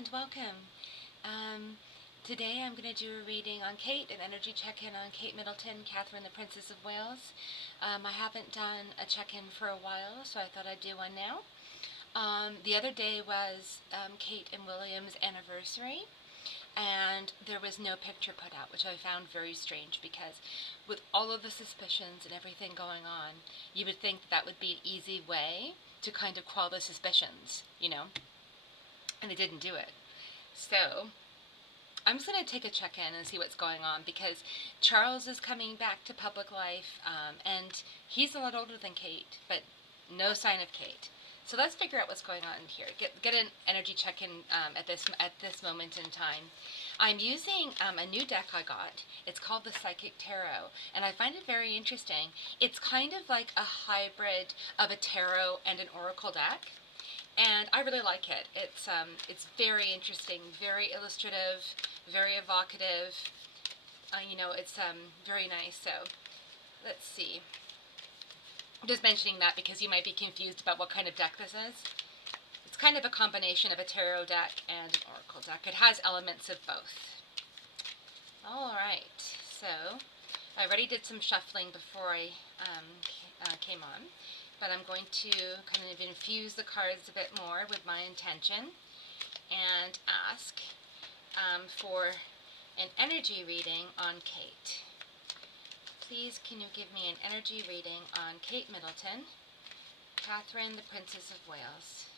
and welcome. Today I'm going to do a reading on Kate, an energy check-in on Kate Middleton, Catherine the Princess of Wales. I haven't done a check-in for a while, so I thought I'd do one now. The other day was Kate and William's anniversary, and there was no picture put out, which I found very strange because with all of the suspicions and everything going on, you would think that would be an easy way to kind of quell the suspicions, and they didn't do it. So I'm just going to take a check-in and see what's going on because Charles is coming back to public life, and he's a lot older than Kate, but no sign of Kate. So let's figure out what's going on here. Get an energy check-in at this moment in time. I'm using a new deck I got. It's called the Psychic Tarot, and I find it very interesting. It's kind of like a hybrid of a tarot and an oracle deck, and I really like it. It's very interesting, very illustrative, very evocative. It's very nice. So let's see. I'm just mentioning that because you might be confused about what kind of deck this is. It's kind of a combination of a tarot deck and an oracle deck. It has elements of both. Alright, so I already did some shuffling before I came on, but I'm going to kind of infuse the cards a bit more with my intention and ask for an energy reading on Kate. Please, can you give me an energy reading on Kate Middleton, Catherine the Princess of Wales?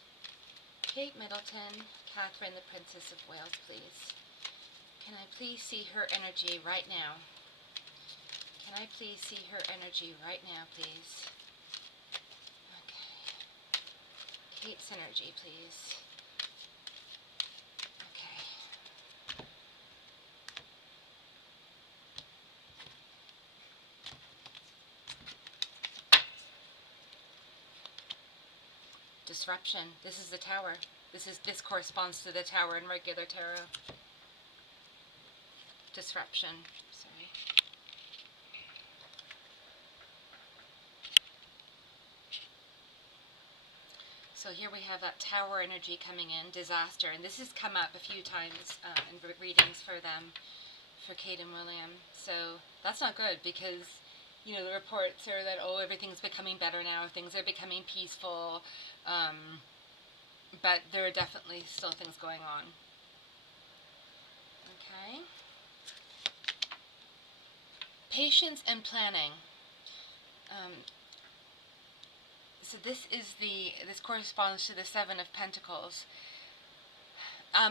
Kate Middleton, Catherine the Princess of Wales, please. Can I please see her energy right now? Can I please see her energy right now, please? Okay. Kate's energy, please. Disruption. This is the Tower. This corresponds to the Tower in regular tarot. Disruption. Sorry. So here we have that Tower energy coming in, disaster, and this has come up a few times in readings for them, for Kate and William. So that's not good because the reports are that, everything's becoming better now, things are becoming peaceful, but there are definitely still things going on. Okay. Patience and planning. So this corresponds to the Seven of Pentacles.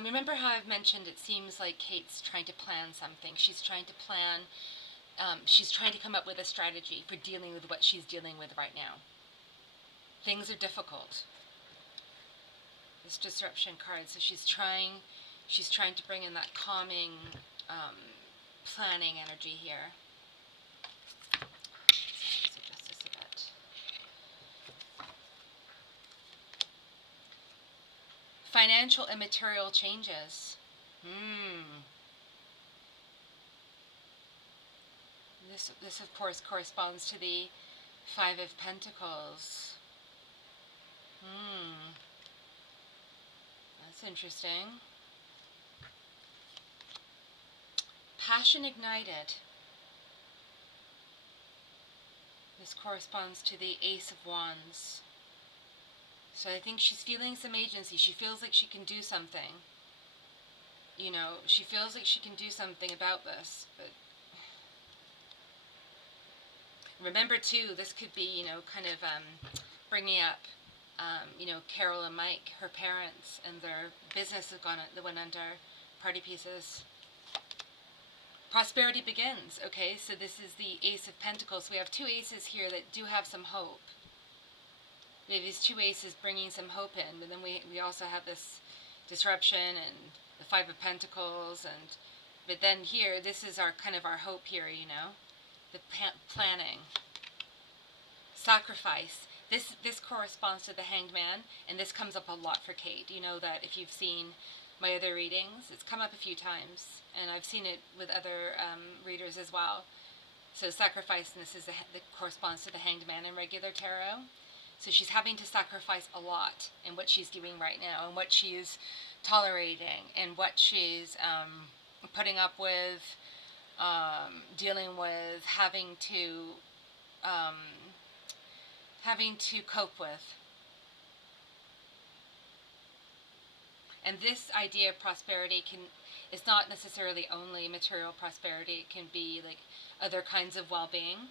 Remember how I've mentioned it seems like Kate's trying to plan something. She's trying to plan. She's trying to come up with a strategy for dealing with what she's dealing with right now. Things are difficult. This disruption card, so she's trying to bring in that calming, planning energy here. So just this a bit. Financial and material changes. This of course corresponds to the Five of Pentacles. That's interesting. Passion ignited. This corresponds to the Ace of Wands. So I think she's feeling some agency. She feels like she can do something. She feels like she can do something about this. But remember too, this could be, kind of bringing up Carol and Mike, her parents, and their business went under. Party pieces. Prosperity begins. Okay, so this is the Ace of Pentacles. So we have two aces here that do have some hope. We have these two aces bringing some hope in, but then we also have this disruption and the Five of Pentacles, but then here, this is our kind of our hope here, the planning. Sacrifice. This corresponds to the Hanged Man, and this comes up a lot for Kate. You know that if you've seen my other readings, it's come up a few times, and I've seen it with other readers as well. So sacrifice, and this is that corresponds to the Hanged Man in regular tarot. So she's having to sacrifice a lot in what she's doing right now, and what she's tolerating and what she's putting up with, dealing with, um, having to cope with. And this idea of prosperity is not necessarily only material prosperity. It can be like other kinds of well-being,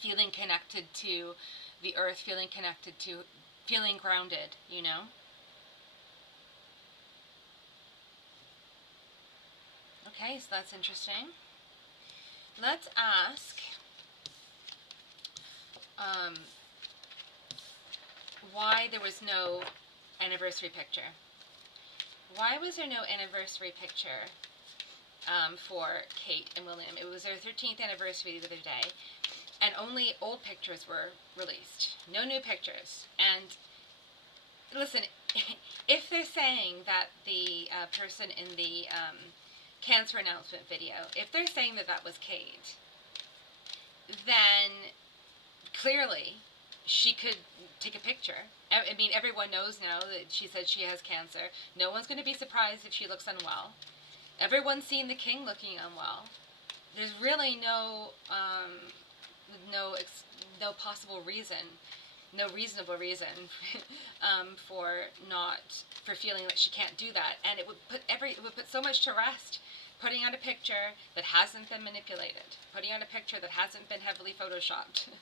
feeling connected to the earth, feeling grounded, you know? Okay, so that's interesting. Let's ask why there was no anniversary picture. Why was there no anniversary picture for Kate and William? It was their 13th anniversary the other day, and only old pictures were released. No new pictures. And listen, if they're saying that the person in the cancer announcement video, if they're saying that that was Kate, then clearly she could take a picture. I mean, everyone knows now that she said she has cancer. No one's going to be surprised if she looks unwell. Everyone's seen the king looking unwell. There's really no possible reason, no reasonable reason for feeling that she can't do that. And it would put so much to rest. Putting out a picture that hasn't been manipulated, putting out a picture that hasn't been heavily photoshopped,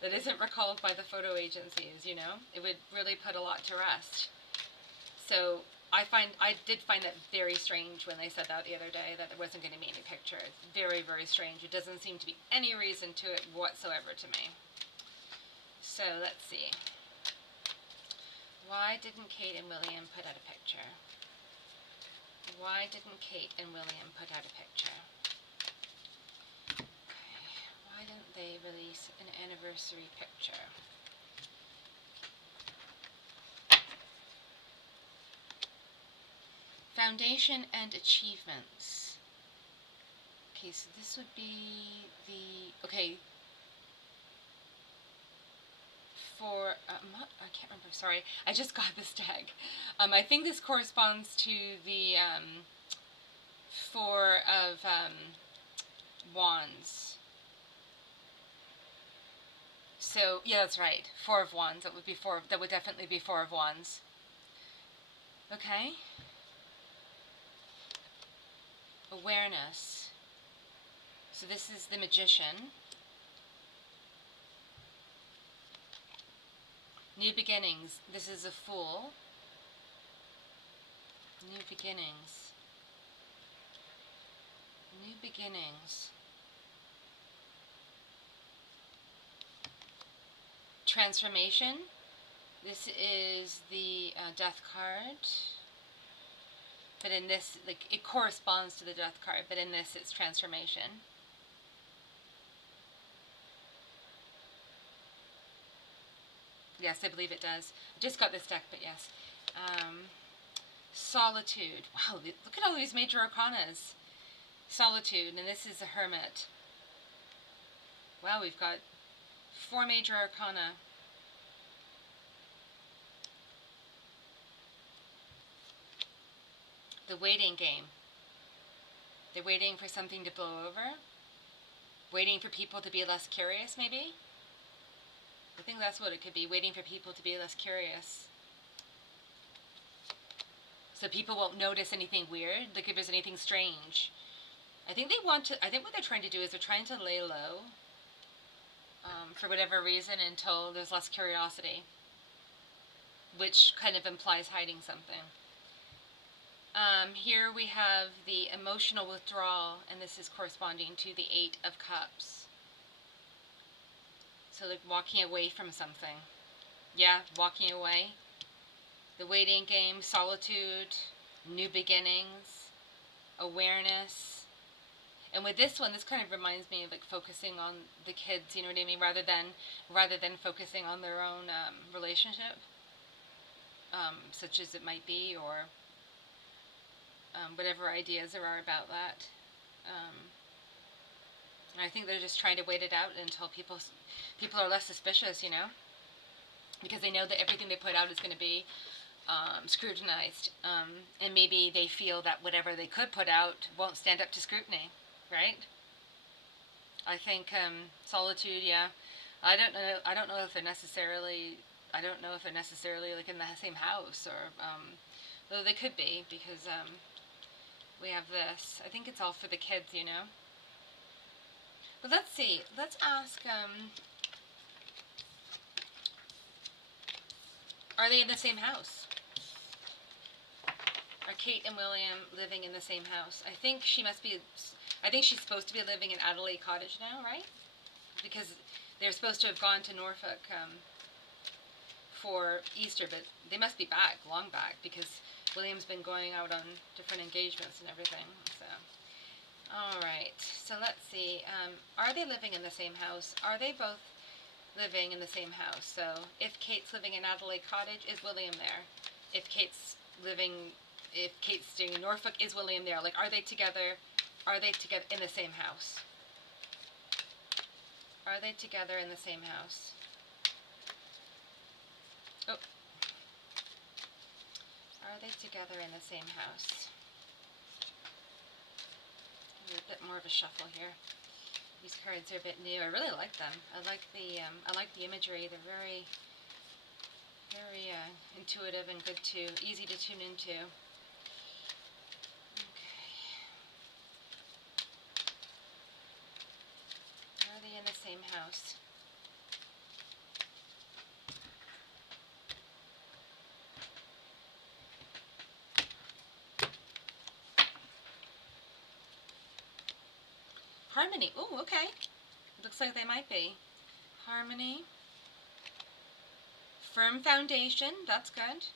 that isn't recalled by the photo agencies, you know, it would really put a lot to rest. So I did find that very strange when they said that the other day, that there wasn't going to be any picture. It's very, very strange. It doesn't seem to be any reason to it whatsoever to me. So let's see. Why didn't Kate and William put out a picture? Why didn't Kate and William put out a picture? Okay. Why didn't they release an anniversary picture? Foundation and achievements. Okay, so this would be okay. I can't remember, sorry, I just got this tag. I think this corresponds to the Four of Wands. So, yeah, that's right, Four of Wands, that would definitely be Four of Wands. Okay. Awareness. So this is the Magician. New beginnings. This is a Fool. New beginnings. New beginnings. Transformation. This is the Death card. But in this, like, it corresponds to the Death card, but in this it's transformation. Yes, I believe it does. I just got this deck, but yes. Solitude. Wow, look at all these major arcanas. Solitude, and this is a Hermit. Wow, we've got 4 major arcana. The waiting game. They're waiting for something to blow over. Waiting for people to be less curious, maybe? I think that's what it could be, waiting for people to be less curious. So people won't notice anything weird, like if there's anything strange. I think what they're trying to do is they're trying to lay low, for whatever reason, until there's less curiosity. Which kind of implies hiding something. Here we have the emotional withdrawal, and this is corresponding to the 8 of Cups. So like walking away from something. Yeah, walking away. The waiting game, solitude, new beginnings, awareness. And with this one, this kind of reminds me of like focusing on the kids, you know what I mean? Rather than focusing on their own relationship, such as it might be, or whatever ideas there are about that. And I think they're just trying to wait it out until people are less suspicious, you know, because they know that everything they put out is going to be scrutinized, and maybe they feel that whatever they could put out won't stand up to scrutiny, right? I think solitude. Yeah, I don't know. I don't know if they're necessarily. I don't know if they're necessarily like in the same house, or though they could be, because we have this. I think it's all for the kids, you know. But let's see. Let's ask. Are they in the same house? Are Kate and William living in the same house? I think she must be. I think she's supposed to be living in Adelaide Cottage now, right? Because they're supposed to have gone to Norfolk for Easter, but they must be back, long back, because William's been going out on different engagements and everything. So, all right. So let's see. Are they living in the same house? Are they both living in the same house? So if Kate's living in Adelaide Cottage, is William there? If Kate's staying in Norfolk, is William there? Like, are they together? Are they together in the same house? Are they together in the same house? Oh. Are they together in the same house? Do a bit more of a shuffle here. These cards are a bit new. I really like them. I like the imagery. They're very, very intuitive and good to, easy to tune into. Okay. Are they in the same house? Harmony. Oh, okay. Looks like they might be. Harmony. Firm foundation. That's good.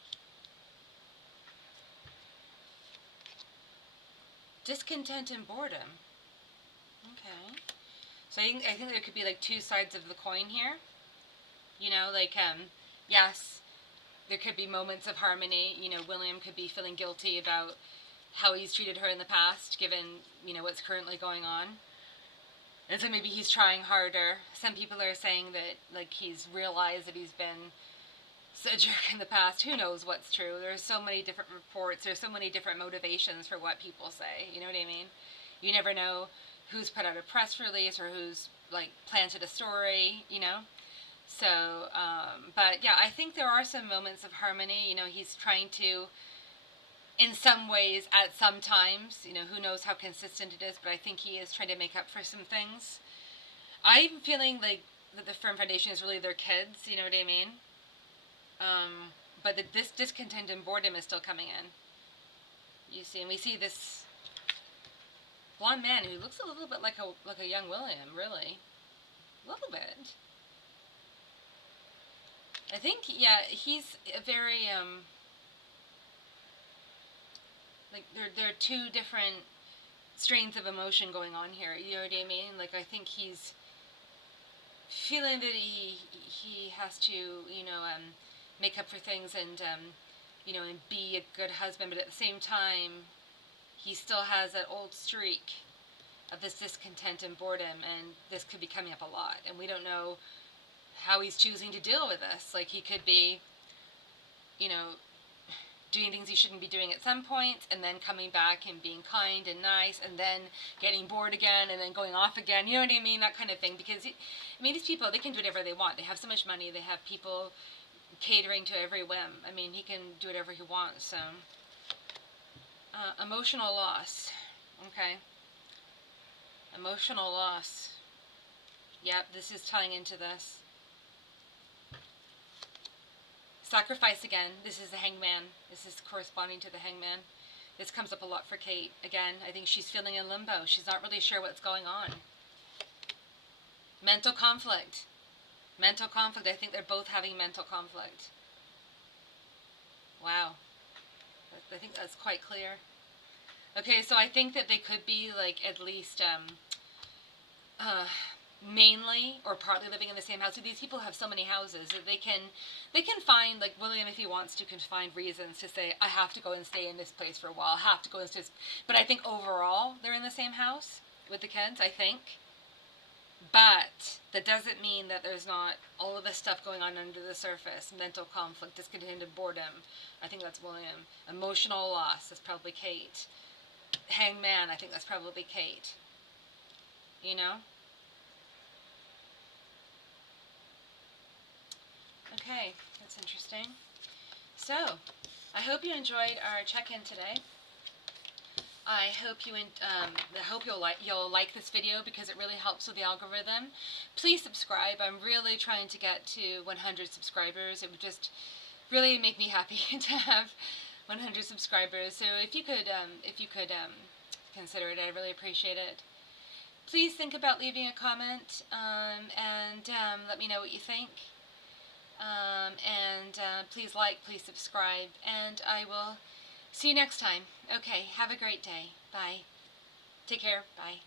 Discontent and boredom. Okay. So I think there could be like two sides of the coin here. You know, like, yes, there could be moments of harmony. You know, William could be feeling guilty about how he's treated her in the past, given, you know, what's currently going on. And so maybe he's trying harder. Some people are saying that, like, he's realized that he's been a jerk in the past. Who knows what's true? There's so many different reports. There's so many different motivations for what people say. You know what I mean? You never know who's put out a press release or who's, like, planted a story, you know? So, but yeah, I think there are some moments of harmony. You know, he's trying to, in some ways, at some times, you know, who knows how consistent it is, but I think he is trying to make up for some things. I'm feeling like that the firm foundation is really their kids, you know what I mean? But this discontent and boredom is still coming in. You see, and we see this blonde man who looks a little bit like a young William, really. A little bit. I think, yeah, he's a very, like, there are two different strains of emotion going on here, you know what I mean? Like, I think he's feeling that he has to, you know, make up for things and, you know, and be a good husband, but at the same time, he still has that old streak of this discontent and boredom, and this could be coming up a lot, and we don't know how he's choosing to deal with this. Like, he could be, you know, doing things he shouldn't be doing at some point, and then coming back and being kind and nice, and then getting bored again, and then going off again. You know what I mean? That kind of thing. Because, I mean, these people, they can do whatever they want. They have so much money. They have people catering to every whim. I mean, he can do whatever he wants. So, emotional loss. Okay. Emotional loss. Yep, this is tying into this. Sacrifice again. This is the hangman. This is corresponding to the hangman. This comes up a lot for Kate. Again, I think she's feeling in limbo. She's not really sure what's going on. Mental conflict. Mental conflict. I think they're both having mental conflict. Wow. I think that's quite clear. Okay, so I think that they could be, like, at least, mainly or partly living in the same house. So these people have so many houses that they can find, like, William, if he wants to, can find reasons to say, I have to go and stay in this place for a while. I have to go and stay. But I think overall they're in the same house with the kids, I think. But that doesn't mean that there's not all of this stuff going on under the surface. Mental conflict, discontented boredom. I think that's William. Emotional loss, that's probably Kate. Hangman, I think that's probably Kate. You know? Okay, that's interesting. So, I hope you enjoyed our check-in today. I hope you'll like this video because it really helps with the algorithm. Please subscribe. I'm really trying to get to 100 subscribers. It would just really make me happy to have 100 subscribers. So if you could consider it, I'd really appreciate it. Please think about leaving a comment and let me know what you think. Please like, please subscribe, and I will see you next time. Okay, have a great day. Bye. Take care. Bye.